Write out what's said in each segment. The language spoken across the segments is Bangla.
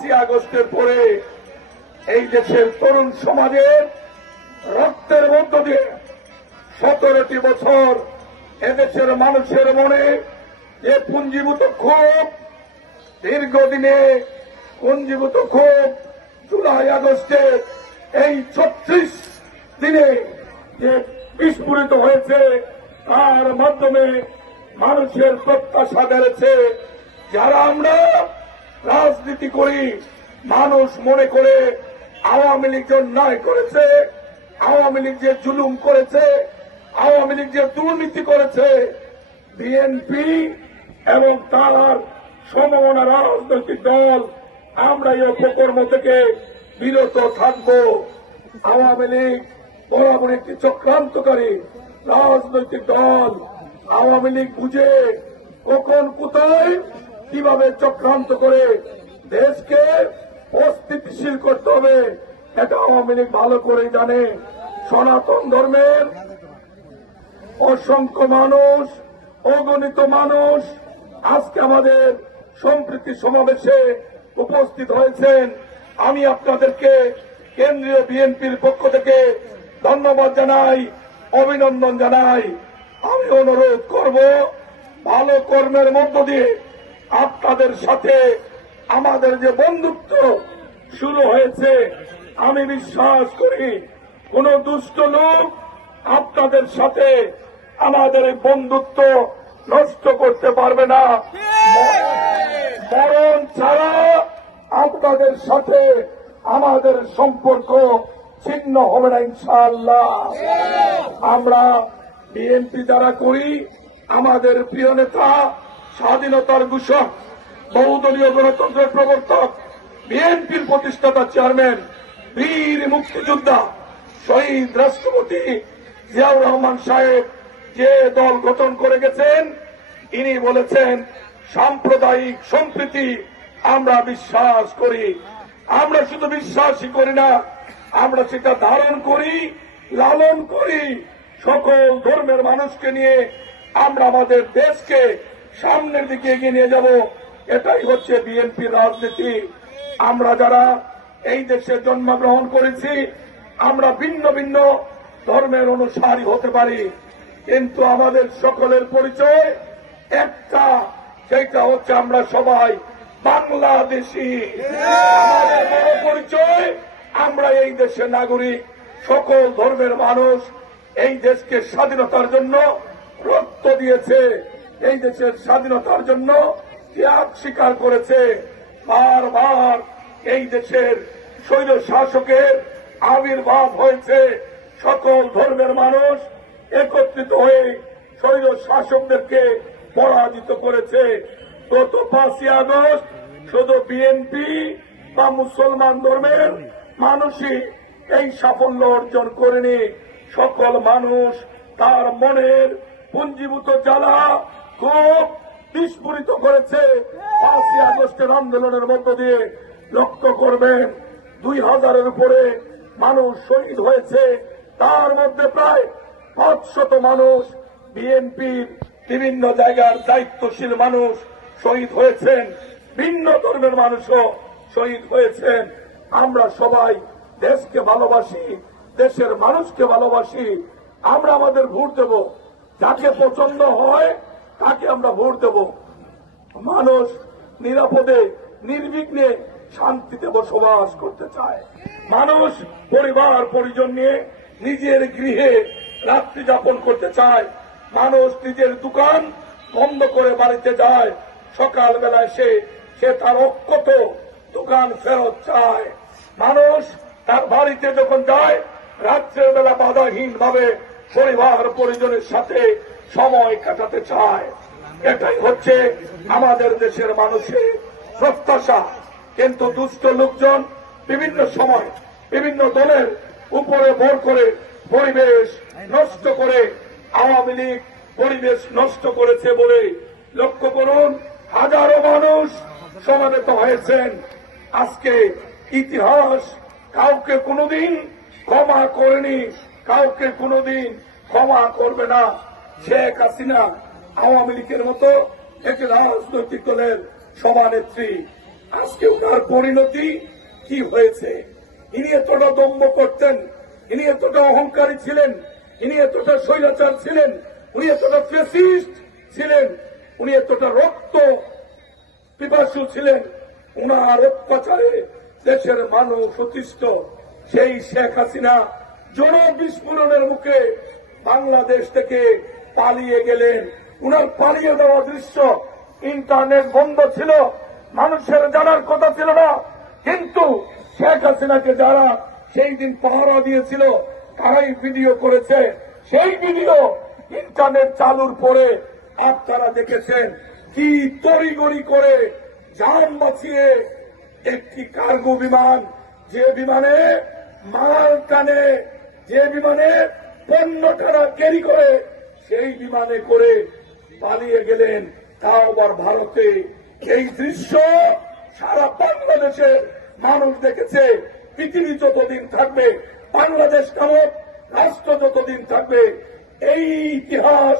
পাঁচই আগস্টের পরে এই দেশের তরুণ সমাজের রক্তের মধ্য দিয়ে সতেরোটি বছর এদেশের মানুষের মনে যে পুঞ্জীভূত ক্ষোভ, দীর্ঘদিনে পুঞ্জীভূত ক্ষোভ, জুলাই আগস্টে এই ছত্রিশ দিনে যে বিস্ফোরিত হয়েছে, তার মাধ্যমে মানুষের প্রত্যাশা বেড়েছে। যারা আমরা রাজনীতি করি, মানুষ মনে করে আওয়ামী লীগ যে অন্যায় করেছে, আওয়ামী লীগ যে জুলুম করেছে, আওয়ামী লীগ যে দুর্নীতি করেছে, বিএনপি এবং তার সমমনা রাজনৈতিক দল, আমরা এই অপকর্ম থেকে বিরত থাকব। আওয়ামী লীগ বরাবর একটি চক্রান্তকারী রাজনৈতিক দল। আওয়ামী লীগ বুঝে কখন কোথায় কীভাবে চক্রান্ত করে দেশকে অস্থিতিশীল করতে হবে, এটা আওয়ামী লীগ ভালো করে জানে। সনাতন ধর্মের অসংখ্য মানুষ, অগণিত মানুষ আজকে আমাদের সম্প্রীতি সমাবেশে উপস্থিত হয়েছেন। আমি আপনাদেরকে কেন্দ্রীয় বিএনপির পক্ষ থেকে ধন্যবাদ জানাই, অভিনন্দন জানাই। আমি অনুরোধ করব, ভালো কর্মের মধ্য দিয়ে আপনাদের সাথে আমাদের যে বন্ধুত্ব শুরু হয়েছে, আমি বিশ্বাস করি কোন দুষ্ট লোক আপনাদের সাথে আমাদের এই বন্ধুত্ব নষ্ট করতে পারবে না। মরণ ছাড়া আপনাদের সাথে আমাদের সম্পর্ক ছিন্ন হবে না ইনশাআল্লাহ। আমরা বিএনপি দ্বারা করি, আমাদের প্রিয় নেতা স্বাধীনতার ঘোষক, বহুদলীয় গণতন্ত্রের প্রবর্তক, বিএনপির প্রতিষ্ঠাতা চেয়ারম্যান, বীর মুক্তিযোদ্ধা, শহীদ রাষ্ট্রপতি জিয়াউর রহমান সাহেব যে দল গঠন করে গেছেন তিনি বলেছেন, সাম্প্রদায়িক সম্প্রীতি আমরা বিশ্বাস করি। আমরা শুধু বিশ্বাসই করি না, আমরা সেটা ধারণ করি, লালন করি। সকল ধর্মের মানুষকে নিয়ে আমরা আমাদের দেশকে সামনের দিকে এগিয়ে নিয়ে যাব। এটাই হচ্ছে বিএনপির রাজনীতি। আমরা যারা এই দেশে জন্মগ্রহণ করেছি, আমরা ভিন্ন ভিন্ন ধর্মের অনুসারী হতে পারি। কিন্তু আমাদের সকলের পরিচয় একটা সেটা হচ্ছে আমরা সবাই বাংলাদেশি। আমাদের পরিচয়, আমরা এই দেশের নাগরিক। সকল ধর্মের মানুষ এই দেশকে স্বাধীনতার জন্য রক্ত দিয়েছে। এই দেশের স্বাধীনতার জন্য ত্যাগ স্বীকার করেছে। বারবার এই দেশের শৈল শাসকের আবির্ভাব হয়েছে। সকল ধর্মের মানুষ একত্রিত হয়ে শৈল শাসকদেরকে পরাজিত করেছে। গত পাঁচই আগস্ট শুধু বিএনপি বা মুসলমান ধর্মের মানুষই এই সাফল্য অর্জন করেনি। সকল মানুষ তার মনের পুঞ্জীভূত জ্বালা খুব বিস্ফোরিত করেছে। পাঁচই আগস্টের আন্দোলনের মধ্য দিয়ে লক্ষ্য করবেন, দুই হাজারের উপরে মানুষ শহীদ হয়েছে। তার মধ্যে প্রায় পাঁচশত মানুষ বিএনপির বিভিন্ন জায়গার দায়িত্বশীল মানুষ শহীদ হয়েছেন। ভিন্ন ধর্মের মানুষও শহীদ হয়েছেন। আমরা সবাই দেশকে ভালোবাসি, দেশের মানুষকে ভালোবাসি। আমরা আমাদের ভোট দেব। যাকে পছন্দ হয় তাকে আমরা ভোট দেব? মানুষ নিরাপদে, নির্বিঘ্নে শান্তিতে বসবাস করতে চায়। মানুষ পরিবার, পরিজন নিয়ে নিজের গৃহে রাত্রি যাপন করতে চায়। মানুষ নিজের দোকান বন্ধ করে বাড়িতে যায়। সকালবেলায় সে সে তার অক্ষত দোকান ফেরত চায়। মানুষ তার বাড়িতে যখন যায়, রাত্রের বেলা বাধাহীন ভাবে পরিবার পরিজনের সাথে সময় কাটাতে চায়। এটাই হচ্ছে আমাদের দেশের মানুষের প্রত্যাশা। কিন্তু দুষ্ট লোকজন বিভিন্ন সময় বিভিন্ন দলের উপরে ভর করে পরিবেশ নষ্ট করে, আওয়ামী লীগ পরিবেশ নষ্ট করেছে বলে লক্ষ্য করুন, হাজারো মানুষ সমাবেত হয়েছেন। আজকে ইতিহাস কাউকে কোনোদিন ক্ষমা করেনি। কাউকে কোনোদিন ক্ষমা করবে না। শেখ হাসিনা আওয়ামী লীগের মতো একটি রাজনৈতিক দলের সভানেত্রী। আজকে ওনার পরিণতি কি হয়েছে? ইনি এতটা দম্ভ করতেন, ইনি এতটা অহংকারী ছিলেন, ইনি এতটা স্বৈরাচার ছিলেন, উনি এতটা ফেসিস্ট ছিলেন, উনি এতটা রক্ত পিপাসু ছিলেন। উনার অত্যাচারে দেশের মানুষ অতিষ্ঠ। সেই শেখ হাসিনা জন বিস্ফোরণের মুখে বাংলাদেশ থেকে পালিয়ে গেলেন। উনার পালিয়ে দেওয়া দৃশ্য ইন্টারনেট বন্ধ ছিল, মানুষের জানার কথা ছিল না। কিন্তু শেখ হাসিনাকে যারা সেই দিন পাহারা দিয়েছিল, তারাই ভিডিও করেছে। সেই ভিডিও ইন্টারনেট চালুর পরে আপনারা দেখেছেন কি তড়িগড়ি করে যান বাঁচিয়ে একটি কার্গো বিমান, যে বিমানে মাল টানে যে বিমানে পণ্য টানা ক্যারি করে, সেই বিমানে করে পালিয়ে গেলেন। তাও আবার ভারতে। এই দৃশ্য সারা বাংলাদেশের মানুষ দেখেছে। পৃথিবী যতদিন থাকবে, বাংলাদেশ নামক রাষ্ট্র যতদিন থাকবে, এই ইতিহাস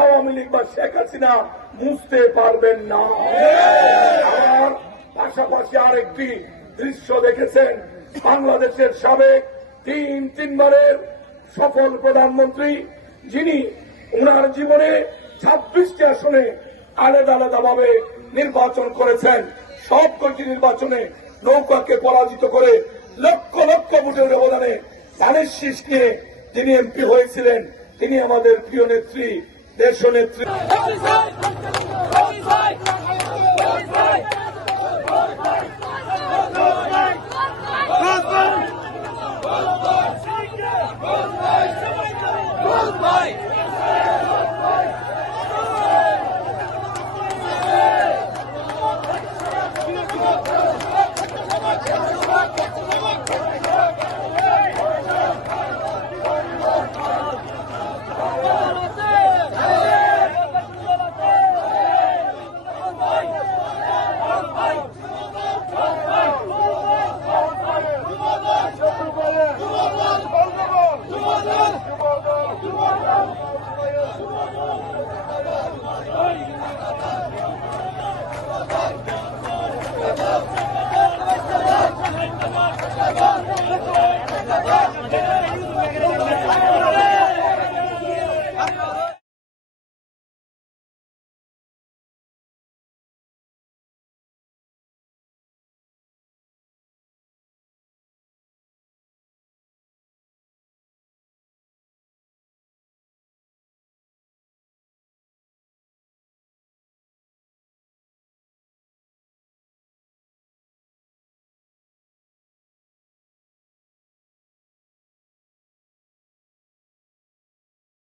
আওয়ামী লীগ বা শেখ হাসিনা মুছতে পারবেন না। আর পাশাপাশি আরেকটি দৃশ্য দেখেছেন বাংলাদেশের সাবেক তিন তিনবারের সফল প্রধানমন্ত্রী, যিনি ওনার জীবনে ছাব্বিশটি আসনে আলাদা আলাদা ভাবে নির্বাচন করেছেন। সব কয়টি নির্বাচনে নৌকাকে পরাজিত করে লক্ষ লক্ষ ভোটের ব্যবধানে ধানের শীষ নিয়ে যিনি এমপি হয়েছিলেন, তিনি আমাদের প্রিয় নেত্রী দেশ নেত্রী।